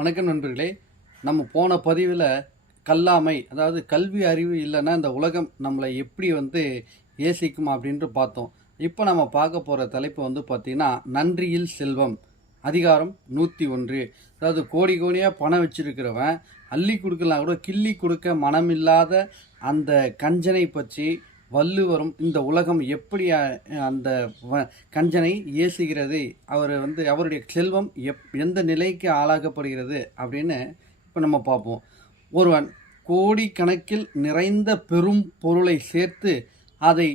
வணக்கம் நண்பர்களே. நம்ம போன பதிவில் கல்லாமை, அதாவது கல்வி அறிவு இல்லைன்னா இந்த உலகம் நம்மளை எப்படி ஏசிக்கும் அப்படின்ட்டு பார்த்தோம். இப்போ நம்ம பார்க்க போகிற தலைப்பு பார்த்திங்கன்னா, நன்றியில் செல்வம். அதிகாரம் 101. அதாவது கோடி கோடியாக பணம் வச்சிருக்கிறவன் அள்ளி கொடுக்கலாம் கூட கிள்ளி கொடுக்க மனமில்லாத அந்த கஞ்சனை பற்றி வள்ளுவரும் இந்த உலகம் எப்படி அந்த கஞ்சனை ஏசுகிறது, அவருடைய செல்வம் எந்த நிலைக்கு ஆளாக்கப்படுகிறது அப்படின்னு இப்போ நம்ம பார்ப்போம். ஒருவன் கோடிக்கணக்கில் நிறைந்த பெரும் பொருளை சேர்த்து அதை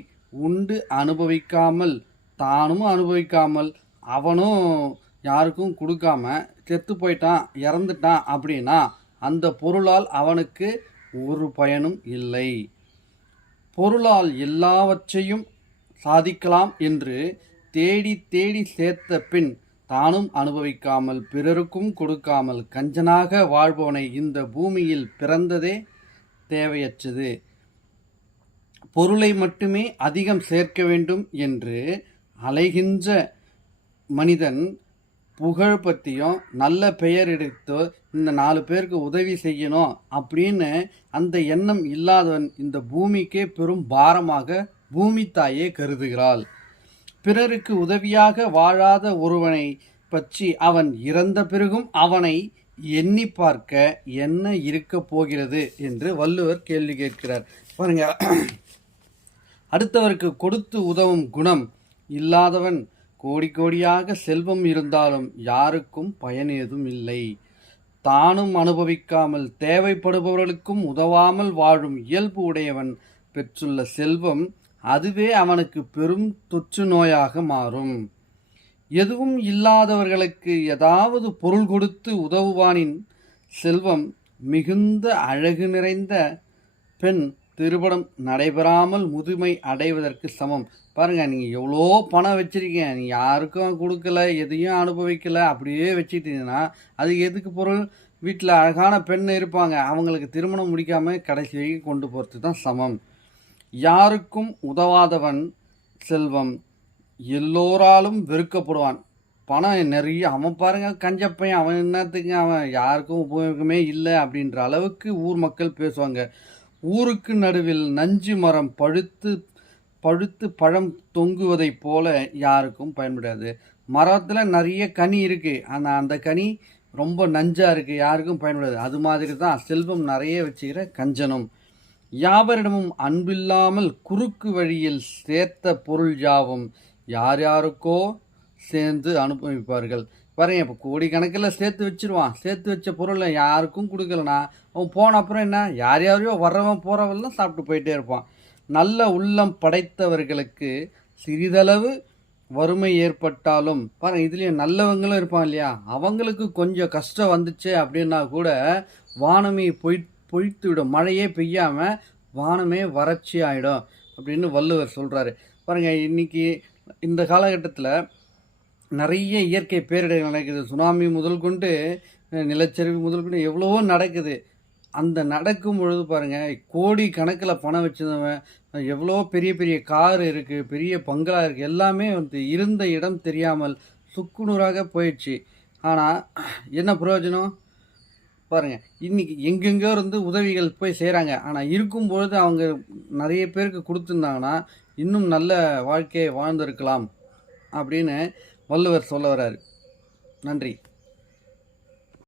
உண்டு அனுபவிக்காமல், தானும் அனுபவிக்காமல், அவனும் யாருக்கும் கொடுக்காம செத்து போயிட்டான், இறந்துட்டான் அப்படின்னா அந்த பொருளால் அவனுக்கு ஒரு பயனும் இல்லை. பொருளால் எல்லாவற்றையும் சாதிக்கலாம் என்று தேடி தேடி சேர்த்த பின் தானும் அனுபவிக்காமல் பிறருக்கும் கொடுக்காமல் கஞ்சனாக வாழ்பவனை இந்த பூமியில் பிறந்ததே தேவையற்றது. பொருளை மட்டுமே அதிகம் சேர்க்க வேண்டும் என்று அலைகின்ற மனிதன் புகழ் பற்றியும் நல்ல பெயர் எடுத்து இந்த 4 பேருக்கு உதவி செய்யணும் அப்படின்னு அந்த எண்ணம் இல்லாதவன் இந்த பூமிக்கே பெரும் பாரமாக பூமி தாயே கருதுகிறாள். பிறருக்கு உதவியாக வாழாத ஒருவனை பற்றி அவன் இறந்த பிறகும் அவனை எண்ணி பார்க்க என்ன இருக்க போகிறது என்று வள்ளுவர் கேள்வி கேட்கிறார். பாருங்க, அடுத்தவருக்கு கொடுத்து உதவும் குணம் இல்லாதவன் கோடி கோடியாக செல்வம் இருந்தாலும் யாருக்கும் பயன் ஏதும் இல்லை. தானும் அனுபவிக்காமல் தேவைப்படுபவர்களுக்கும் உதவாமல் வாழும் இயல்பு உடையவன் பெற்றுள்ள செல்வம் அதுவே அவனுக்கு பெரும் தொற்று நோயாக மாறும். எதுவும் இல்லாதவர்களுக்கு ஏதாவது பொருள் கொடுத்து உதவுவானின் செல்வம் மிகுந்த அழகு நிறைந்த பெண் திருமணம் நடைபெறாமல் முதுமை அடைவதற்கு சமம். பாருங்கள், நீங்கள் எவ்வளோ பணம் வச்சுருக்கீங்க, நீங்கள் யாருக்கும் கொடுக்கல, எதையும் அனுபவிக்கலை, அப்படியே வச்சுக்கிட்டீங்கன்னா அது எதுக்கு பொருள்? வீட்டில் அழகான பெண் இருப்பாங்க, அவங்களுக்கு திருமணம் முடிக்காமல் கடைசி வரைக்கும் கொண்டு போகிறதுக்கு தான் சமம். யாருக்கும் உதவாதவன் செல்வம் எல்லோராலும் வெறுக்கப்படுவான். பணம் நிறைய, அவன் பாருங்கள் கஞ்சப்பையன், அவன் என்னத்துக்கு, அவன் யாருக்கும் உபயோகமே இல்லை அப்படின்ற அளவுக்கு ஊர் மக்கள் பேசுவாங்க. ஊருக்கு நடுவில் நஞ்சு மரம் பழுத்து பழம் தொங்குவதைப் போல யாருக்கும் பயன்படாது. மரத்தில் நிறைய கனி இருக்குது, ஆனால் அந்த கனி ரொம்ப நஞ்சாக இருக்குது, யாருக்கும் பயன்படாது. அது மாதிரி தான் செல்வம் நிறைய வச்சுக்கிற கஞ்சனும். யாவரிடமும் அன்பில்லாமல் குறுக்கு வழியில் சேர்த்த பொருள் யாவும் யார் யாருக்கோ சேர்ந்து அனுபவிப்பார்கள். பாருங்க, இப்போ கோடிக்கணக்கில் சேர்த்து வச்சிருவான், சேர்த்து வச்ச பொருளை யாருக்கும் கொடுக்கலனா அவன் போன அப்புறம் என்ன, யாரையோ வர்றவன் போகிறவெல்லாம் சாப்பிட்டு போயிட்டே இருப்பான். நல்ல உள்ளம் படைத்தவர்களுக்கு சிறிதளவு வறுமை ஏற்பட்டாலும், பாருங்கள் இதுலேயும் நல்லவங்களும் இருப்பான் இல்லையா, அவங்களுக்கு கொஞ்சம் கஷ்டம் வந்துச்சு அப்படின்னா கூட வானமே பொய்த்து விடும், மழையே பெய்யாமல் வானமே வறட்சி ஆகிடும் அப்படின்னு வள்ளுவர் சொல்கிறாரு. பாருங்கள், இன்றைக்கி இந்த காலகட்டத்தில் நிறைய இயற்கை பேரிடர்கள் நடக்குது. சுனாமி முதல் கொண்டு நிலச்சரிவு முதல் கொண்டு எவ்வளவோ நடக்குது. அந்த நடக்கும் பொழுது பாருங்கள், கோடி கணக்கில் பணம் வச்சுருந்தவன், எவ்வளோ பெரிய பெரிய கார் இருக்குது, பெரிய பங்களா இருக்குது, எல்லாமே இருந்த இடம் தெரியாமல் சுக்குநூறாக போயிடுச்சு. ஆனால் என்ன பிரயோஜனம்? பாருங்கள், இன்றைக்கி எங்கெங்கோ இருந்து உதவிகள் போய் செய்கிறாங்க, ஆனால் இருக்கும்பொழுது அவங்க நிறைய பேருக்கு கொடுத்துருந்தாங்கன்னா இன்னும் நல்ல வாழ்க்கையை வாழ்ந்திருக்கலாம் அப்படின்னு வள்ளுவர் சொல்ல வர்றாரு. நன்றி.